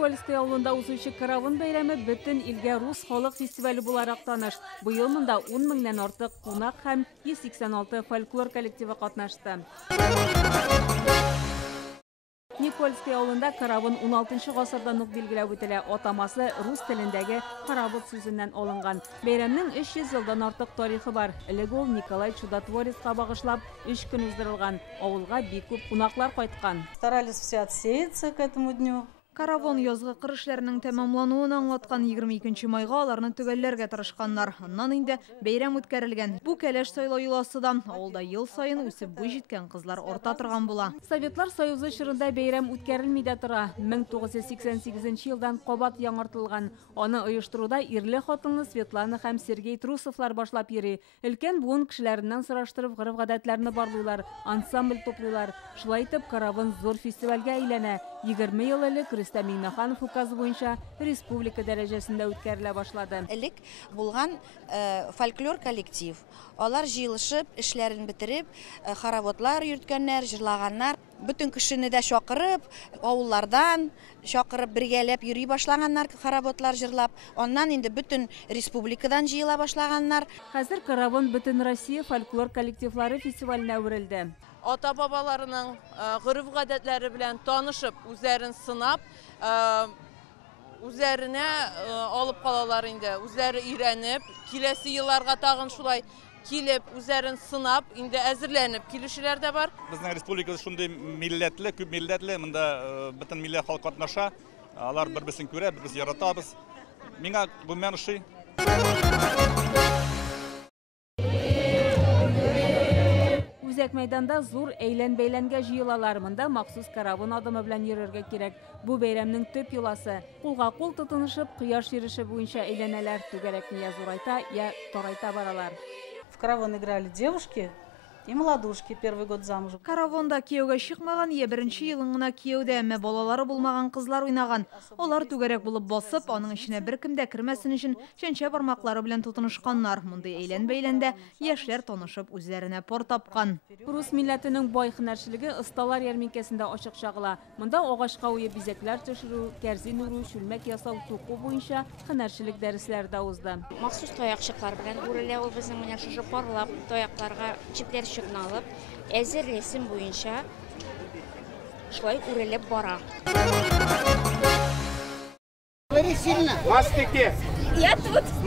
Никольская авылында узучы караван бәйрәме бөтен илгә рус халык фестивале буларак таныш. Быел монда 10 меңнән артык кунак һәм 186 фольклор коллективы катнашты. Никольская авылында караван 16 гасырдан ук билгеләп үтелә. Атамасы рус телендәге карават сүзеннән алынган. Бәйрәмнең 300 елдан артык тарихы бар. Элек ул Николай Чудотворецка багышлап 3 көн уздырылган. Авылга бик күп кунаклар кайткан. Старались все отсеяться к этому дню. Караван язгы кыр эшләренең тәмамлануын аңлаткан 22 майга аларны төгәлләргә тырышканнар. Аннан инде бәйрәм үткәрелгән. Бу кәләш сайлау юласыда авылда ел сайын үсеп буй җиткән кызлар арта торган була. Советлар Союзы чорында бәйрәм үткәрелми дә тора. 1988 елдан кабат яңартылган. Аны оештыруда ирле хатынлы Светлана һәм Сергей Трусовлар башлап йөри. Өлкән буын кешеләреннән сораштырып гырыф-гадәтләрне барлыйлар, ансамбль туплыйлар. Шулай итеп караван зур фестивальгә әйләнә. 20 ел элек Рөстәм Миңнеханов указы буенча республика дәрәҗәсендә үткәрелә башлады. Элек булган фольклор коллектив. Алар җыелышып, эшләрен бетереп, хороводлар йөрткәннәр, җырлаганнар. Бөтен кешене дә чакырып, авыллардан чакырып бергәләп йөри башлаганнар, хороводлар җырлап. Аннан инде бөтен республикадан җыела башлаганнар. Хәзер караван бөтен Россия фольклор коллективлары фестиваленә әверелде. Ата-бабаларының гырыф-гадәтләре белән танышып, үзләрен сынап, үзләренә алып калалар инде. Үзләре өйрәнеп, киләсе елларга тагын шулай килеп, үзләрен сынап, инде әзерләнеп килүчеләр дә бар. Безнең республикада шундый милләтле, күп милләтле, монда бөтен милләт халык катнаша. Алар бер-берсен күрә, без яратабыз. Миңа бу мән ошый. Үзәк мәйданда зур әйлән-бәйләнгә җыелалар. Монда махсус караван адымы белән йөрергә кирәк. Бу бәйрәмнең төп юласы. Кулга-кул тотынышып, кояш йөреше буенча әйләнәләр. Түгәрәкне я зурайта, я тарайта баралар. В караван играли девушки и молодушки, первый год замужем. Караванда кияүгә чыкмаган, я беренче елын гына кияүдә, әмма балалары булмаган кызлар уйнаган. Алар түгәрәк булып басып, аның иченә беркем дә кермәсен өчен чәнчә бармаклары белән тотынышканнар. Мондый әйлән-бәйләндә яшьләр танышып, үзләренә пар тапкан. Рус милләтенең бай һөнәрчелеге осталар ярминкәсендә ачык чагыла. Монда агачка уе бизәкләр төшерү, кәрзин үрү, чүлмәк ясау, туку буенча һөнәрчелек дәресләре дә узды. Махсус таякчыклар белән үрелә ул безнең менә шушы парлап, таякларга чипләр чыгналып, әзер рәсем буенча шулай үрелеп бара.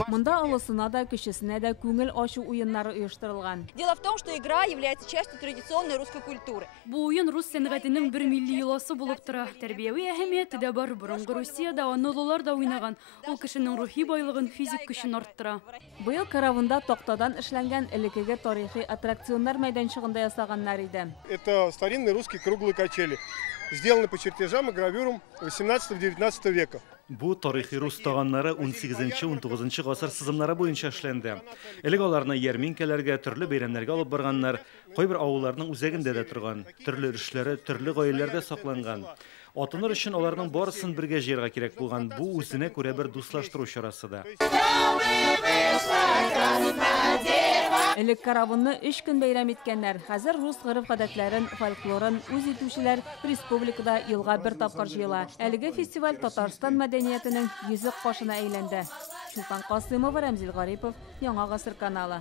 Монда алысына да, кечесенә дә күңел ачу уеннары оештырылган. Дело в том, что игра является частью традиционной русской культуры. Бу уен рус сәнгатенең бер милли йоласы булып тора. Тәрбияви әһәмияте дә бар. Борынгы Русиядә аналылар да уйнаган. Ул кешенең рухи байлыгын, физик көчен арттыра. Быел караванда тактадан эшләнгән элекеге тарихи аттракционнар мәйданчыгында ясаганнар иде. Это старинные русские круглые качели, сделаны по чертежам и гравюрам 18-19 века. Бу тарихи рус таганнары 18-19 гасыр сызымнары буенча эшләнде. Элек аларны ярминкәләргә, төрле бәйрәмнәргә алып барганнар, кайбер авылларның үзәгендә дә торган, төрле эшләре, төрле гаиләләрдә сакланган. Атыныр өчен аларның барысын бергә җыярга кирәк булган. Бу үзенә күрә бер дуслаштыру чарасы да. Элек караванны 3 көн бәйрәм иткәннәр. Хәзер рус гырыф-гадәтләрен, фольклорын үз итүчеләр республикада елга бер тапкыр җыела. Әлеге фестиваль Татарстан мәдәниятенең йөзек кашына әйләнде. Чулпан Касыймова, Рамзил Гарипов, Яңа гасыр каналы.